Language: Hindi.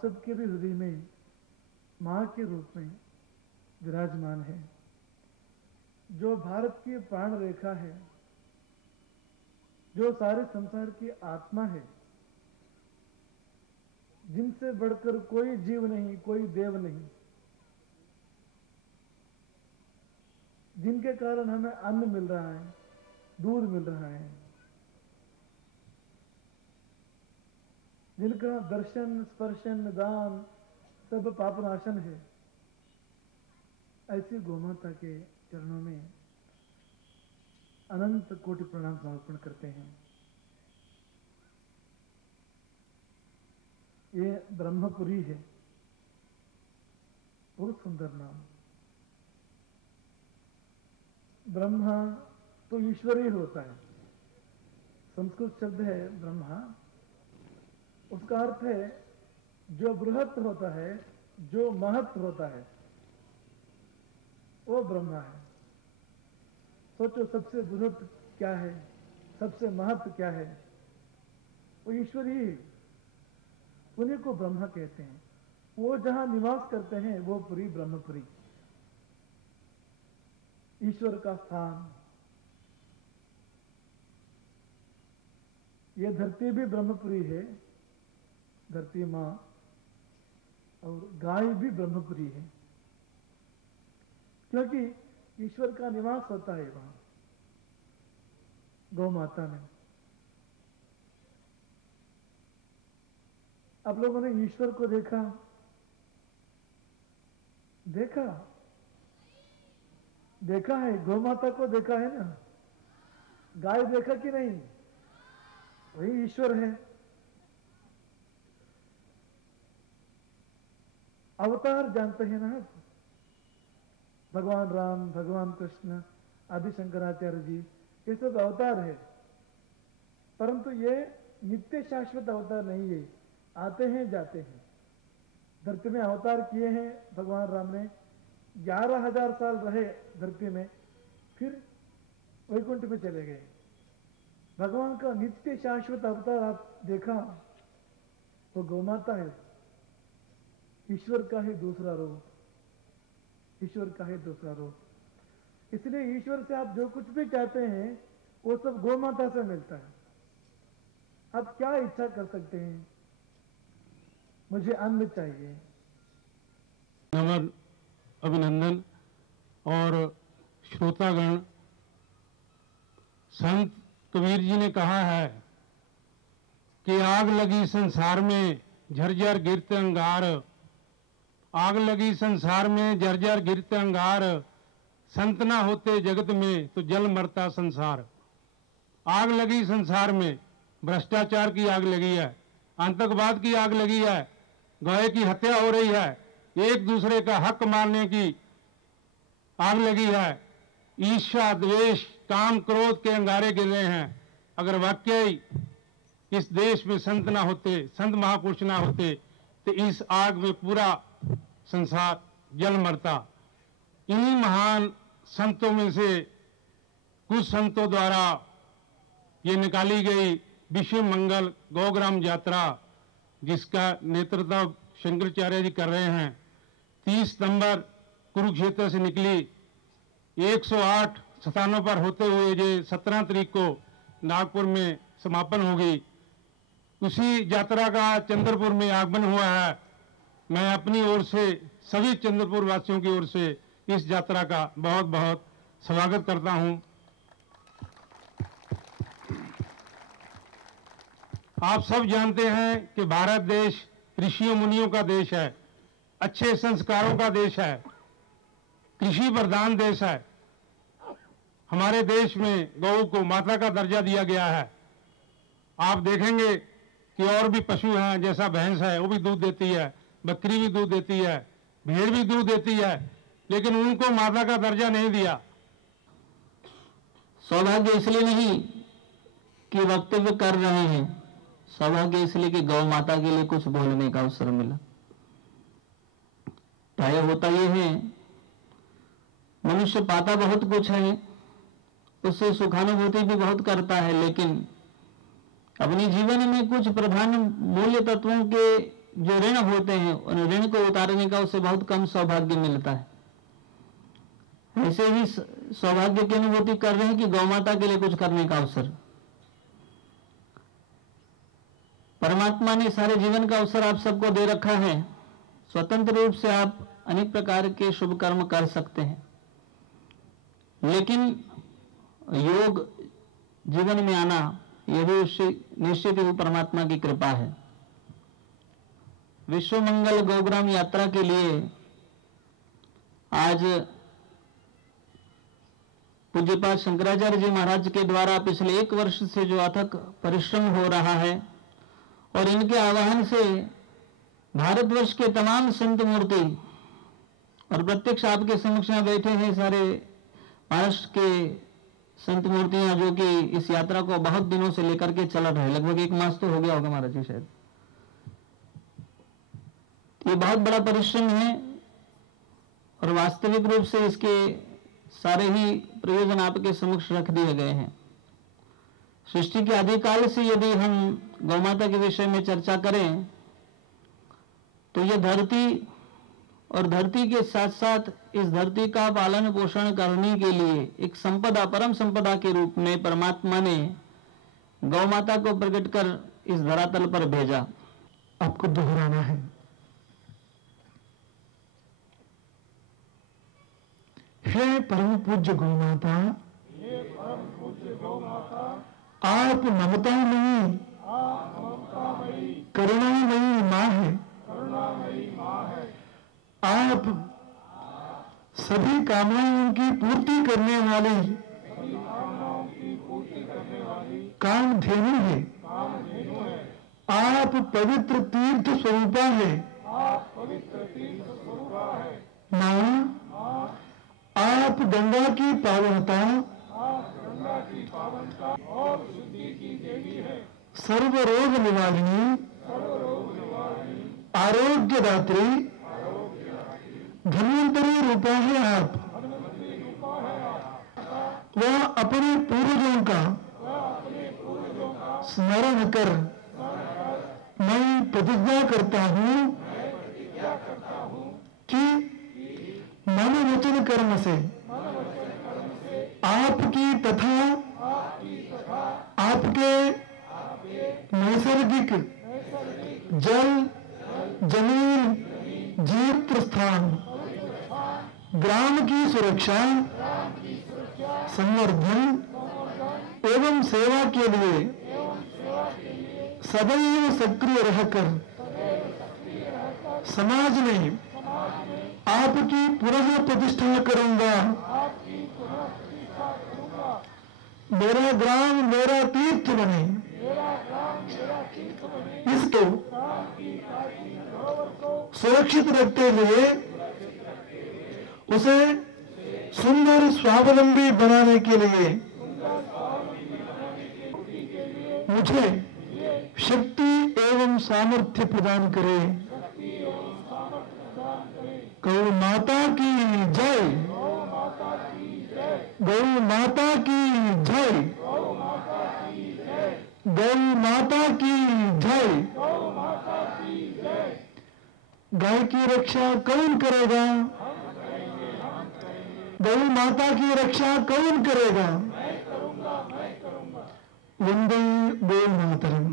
आप सबके भी हृदय में मां के रूप में विराजमान है, जो भारत की प्राण रेखा है, जो सारे संसार की आत्मा है, जिनसे बढ़कर कोई जीव नहीं, कोई देव नहीं, जिनके कारण हमें अन्न मिल रहा है, दूध मिल रहा है, जिनका दर्शन स्पर्शन दान सब पापनाशन है, ऐसी गोमाता के चरणों में अनंत कोटि प्रणाम समर्पण करते हैं। ये ब्रह्मपुरी है, बहुत सुंदर नाम। ब्रह्मा तो ईश्वर ही होता है, संस्कृत शब्द है ब्रह्मा, उसका अर्थ है जो बृहत होता है, जो महत होता है, वो ब्रह्मा है। सोचो सबसे बृहत क्या है, सबसे महत्व क्या है, वो ईश्वर ही है, उन्हीं को ब्रह्मा कहते हैं। वो जहां निवास करते हैं वो पुरी ब्रह्मपुरी, ईश्वर का स्थान। ये धरती भी ब्रह्मपुरी है, धरती मां, और गाय भी ब्रह्मपुरी है, क्योंकि ईश्वर का निवास होता है वहां गौ माता में। आप लोगों ने ईश्वर को देखा देखा है, गौ माता को देखा है ना, गाय देखा कि नहीं, वही ईश्वर है। अवतार जानते हैं ना, भगवान राम, भगवान कृष्ण, आदि शंकराचार्य जी, ये सब अवतार है, परंतु ये नित्य शाश्वत अवतार नहीं है, आते हैं जाते हैं। धरती में अवतार किए हैं भगवान राम ने, 11,000 साल रहे धरती में, फिर वैकुंठ में चले गए। भगवान का नित्य शाश्वत अवतार आप देखा तो गौमाता है, ईश्वर का ही दूसरा रूप, ईश्वर का ही दूसरा रूप। इसलिए ईश्वर से आप जो कुछ भी चाहते हैं वो सब गौमाता से मिलता है। आप क्या इच्छा कर सकते हैं, मुझे अन्न चाहिए। नमन अभिनंदन। और श्रोतागण, संत कबीर जी ने कहा है कि आग लगी संसार में झरझर गिरते अंगार, आग लगी संसार में झरझर गिरते अंगार, संत ना होते जगत में तो जल मरता संसार। आग लगी संसार में, भ्रष्टाचार की आग लगी है, आतंकवाद की आग लगी है, गाय की हत्या हो रही है, एक दूसरे का हक मारने की आग लगी है, ईर्ष्या द्वेष काम क्रोध के अंगारे गिर रहे हैं। अगर वाकई इस देश में संत ना होते, संत महापुरुष ना होते, तो इस आग में पूरा संसार जल मरता। इन्हीं महान संतों में से कुछ संतों द्वारा ये निकाली गई विश्व मंगल गौग्राम यात्रा, जिसका नेतृत्व शंकराचार्य जी कर रहे हैं, 30 सितंबर कुरुक्षेत्र से निकली, 108 स्थानों पर होते हुए ये 17 तारीख को नागपुर में समापन होगी। उसी यात्रा का चंद्रपुर में आगमन हुआ है। मैं अपनी ओर से सभी चंद्रपुर वासियों की ओर से इस यात्रा का बहुत बहुत स्वागत करता हूं। आप सब जानते हैं कि भारत देश ऋषियों मुनियों का देश है, अच्छे संस्कारों का देश है, कृषि प्रधान देश है। हमारे देश में गौ को माता का दर्जा दिया गया है। आप देखेंगे कि और भी पशु हैं, जैसा भैंस है वो भी दूध देती है, बकरी भी दूध देती है, भेड़ भी दूध देती है, लेकिन उनको माता का दर्जा नहीं दिया। सौभाग्य इसलिए नहीं कि वक्तव्य कर रहे हैं, सौभाग्य इसलिए कि गौ माता के लिए कुछ बोलने का अवसर मिला। प्राय होता यह है, मनुष्य पाता बहुत कुछ है, उससे सुखानुभूति भी बहुत करता है, लेकिन अपने जीवन में कुछ प्रधान मूल्य तत्वों के जो ऋण होते हैं उन ऋण को उतारने का उसे बहुत कम सौभाग्य मिलता है। ऐसे ही सौभाग्य की अनुभूति कर रहे हैं कि गौ माता के लिए कुछ करने का अवसर। परमात्मा ने सारे जीवन का अवसर आप सबको दे रखा है। स्वतंत्र रूप से आप अनेक प्रकार के शुभ कर्म कर सकते हैं, लेकिन योग जीवन में आना यह भी उससे निश्चित ही परमात्मा की कृपा है। विश्व मंगल गौग्राम यात्रा के लिए आज पूज्यपाद शंकराचार्य जी महाराज के द्वारा पिछले 1 वर्ष से जो अथक परिश्रम हो रहा है और इनके आह्वान से भारतवर्ष के तमाम संत मूर्ति और प्रत्यक्ष आपके समक्ष यहाँ बैठे हैं सारे महाराष्ट्र के संत मूर्तियां जो कि इस यात्रा को बहुत दिनों से लेकर के चल रहे हैं, लगभग 1 मास तो हो गया होगा महाराज जी शायद। ये बहुत बड़ा परिश्रम है और वास्तविक रूप से इसके सारे ही प्रयोजन आपके समक्ष रख दिए गए हैं। सृष्टि के आदिकाल से यदि हम गौ माता के विषय में चर्चा करें तो यह धरती और धरती के साथ साथ इस धरती का पालन पोषण करने के लिए एक संपदा, परम संपदा के रूप में परमात्मा ने गौ माता को प्रकट कर इस धरातल पर भेजा। आपको दोहराना है। हे परम पूज्य गौ माता, आप ममतामयी करुणामयी माँ है। आप सभी कामनाओं की पूर्ति करने वाली कामधेनु है। आप पवित्र तीर्थ स्वरूपा है। माँ, आप गंगा की पावनता सर्व रोग निवारिणी, आरोग्यदात्री, धन्वंतरी रूपा है आप। वह अपने पूर्वजों का स्मरण कर मैं प्रतिज्ञा करता हूँ कि मन वचन कर्म से आपकी तथा आपके नैसर्गिक जल, जमीन, जीव स्थान, ग्राम की सुरक्षा, संवर्धन एवं सेवा के लिए सदैव सक्रिय रहकर समाज में आपकी पुनः प्रतिष्ठा करूंगा। मेरा ग्राम मेरा तीर्थ बने, इसको सुरक्षित रखते हुए उसे सुंदर स्वावलंबी बनाने के लिए मुझे शक्ति एवं सामर्थ्य प्रदान करे। गौ माता की जय, गौ माता की जय, गौ माता की जय। गाय की रक्षा कौन करेगा? गौ माता की रक्षा कौन करेगा? वंदे गौ मातरम।